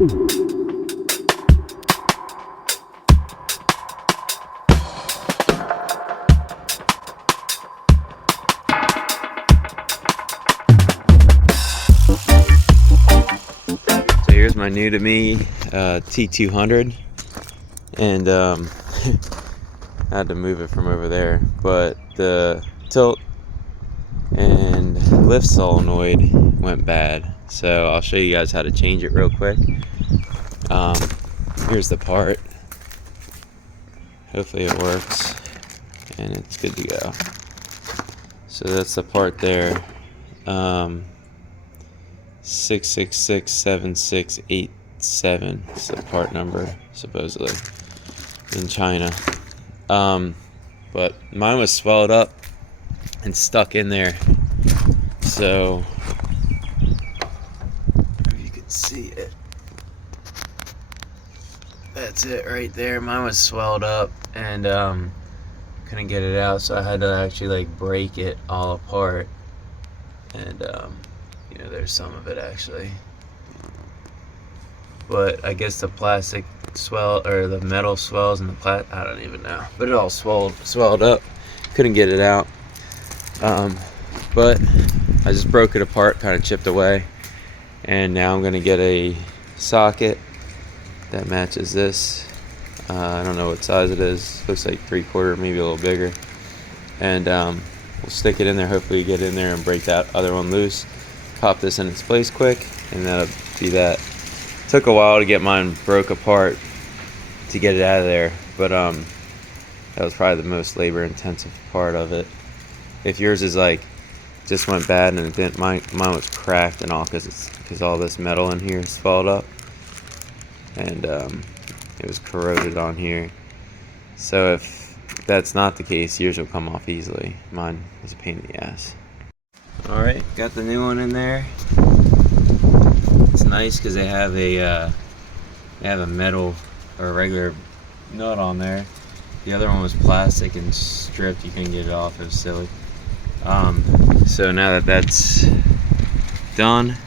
So here's my new to me T200, and I had to move it from over there, but the tilt and lift solenoid went bad, so I'll show you guys how to change it real quick. Here's the part. Hopefully it works and it's good to go. So that's the part there. 6667687 is the part number, supposedly, in China. But mine was swelled up and stuck in there, so if you can see it, that's it right there. Mine was swelled up and couldn't get it out, so I had to actually like break it all apart. And you know, there's some of it actually, but I guess the plastic swell, or the metal swells, and the I don't even know, but it all swelled up. Couldn't get it out. But I just broke it apart, kind of chipped away, and now I'm gonna get a socket that matches this. I don't know what size it is. Looks like 3/4, maybe a little bigger. And we'll stick it in there. Hopefully get in there and break that other one loose. Pop this in its place quick, and that'll be that. Took a while to get mine broke apart to get it out of there, but that was probably the most labor intensive part of it. If yours is like just went bad and it didn't, mine was cracked and all, because all this metal in here is swelled up, and it was corroded on here. So if that's not the case, yours will come off easily. Mine was a pain in the ass. Alright, got the new one in there. It's nice because they have a metal or a regular nut on there. The other one was plastic and stripped. You couldn't get it off. It was silly. So now that that's done,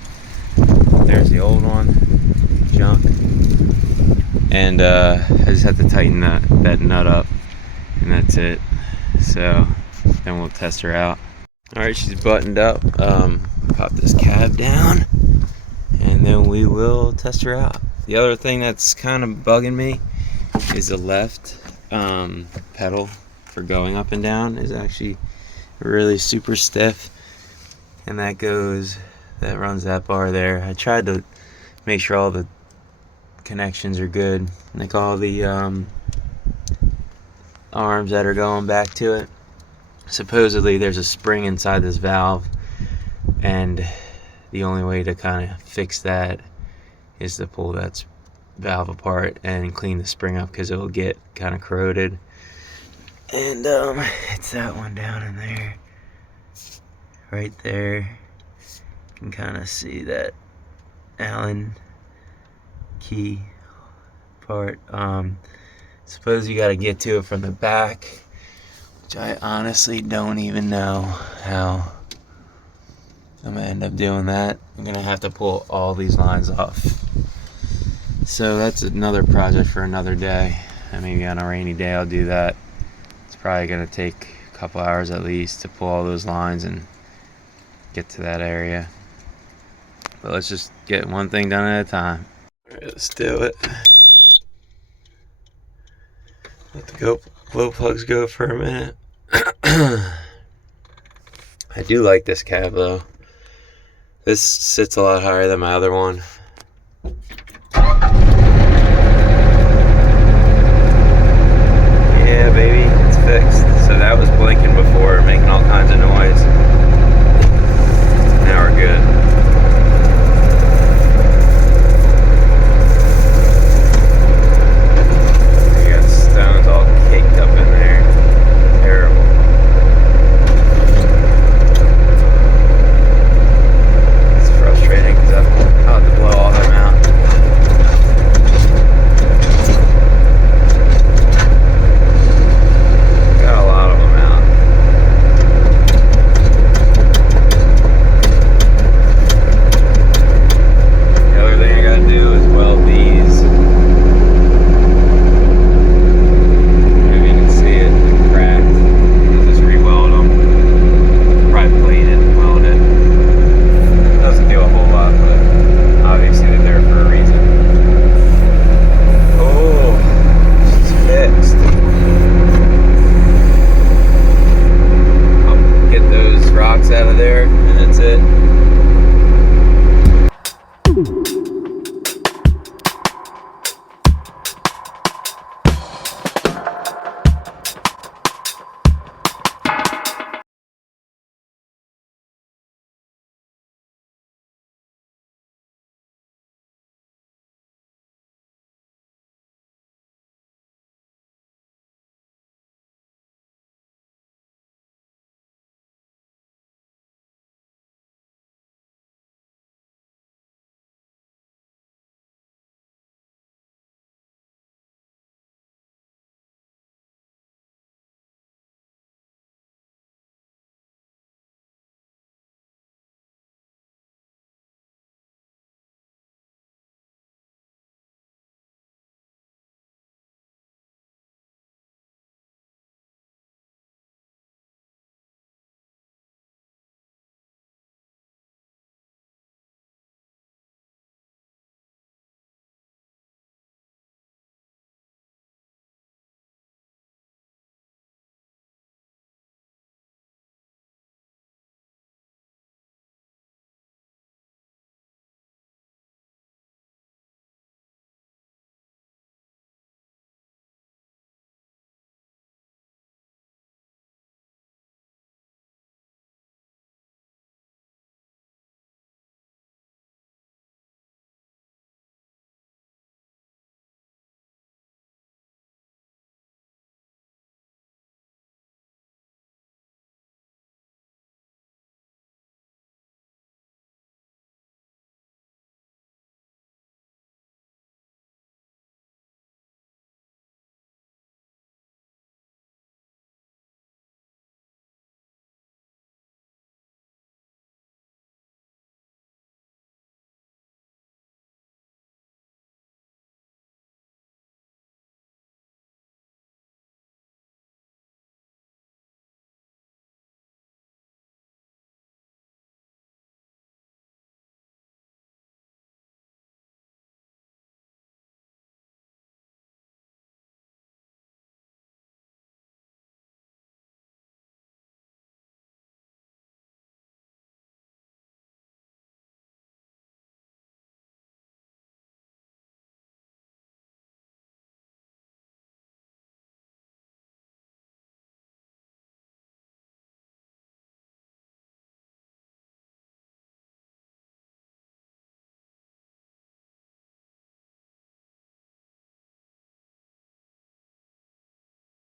there's the old one, junk, and I just have to tighten that nut up, and that's it. So then we'll test her out. Alright, she's buttoned up. Pop this cab down, and then we will test her out. The other thing that's kind of bugging me is the left pedal for going up and down is actually really super stiff, and that runs that bar there. I tried to make sure all the connections are good, like all the arms that are going back to it. Supposedly there's a spring inside this valve, and the only way to kind of fix that is to pull that valve apart and clean the spring up, because it will get kind of corroded. And it's that one down in there, right there. You can kind of see that Allen key part. Suppose you got to get to it from the back, which I honestly don't even know how I'm gonna end up doing that. I'm gonna have to pull all these lines off. So that's another project for another day. And maybe on a rainy day I'll do that. It's probably gonna take a couple hours at least to pull all those lines and get to that area. But let's just get one thing done at a time. Alright, let's do it. Let the glow plugs go for a minute. I do like this cab though. This sits a lot higher than my other one. Yeah, baby, it's fixed. So that was blinking before, making all kinds of noise. Now we're good.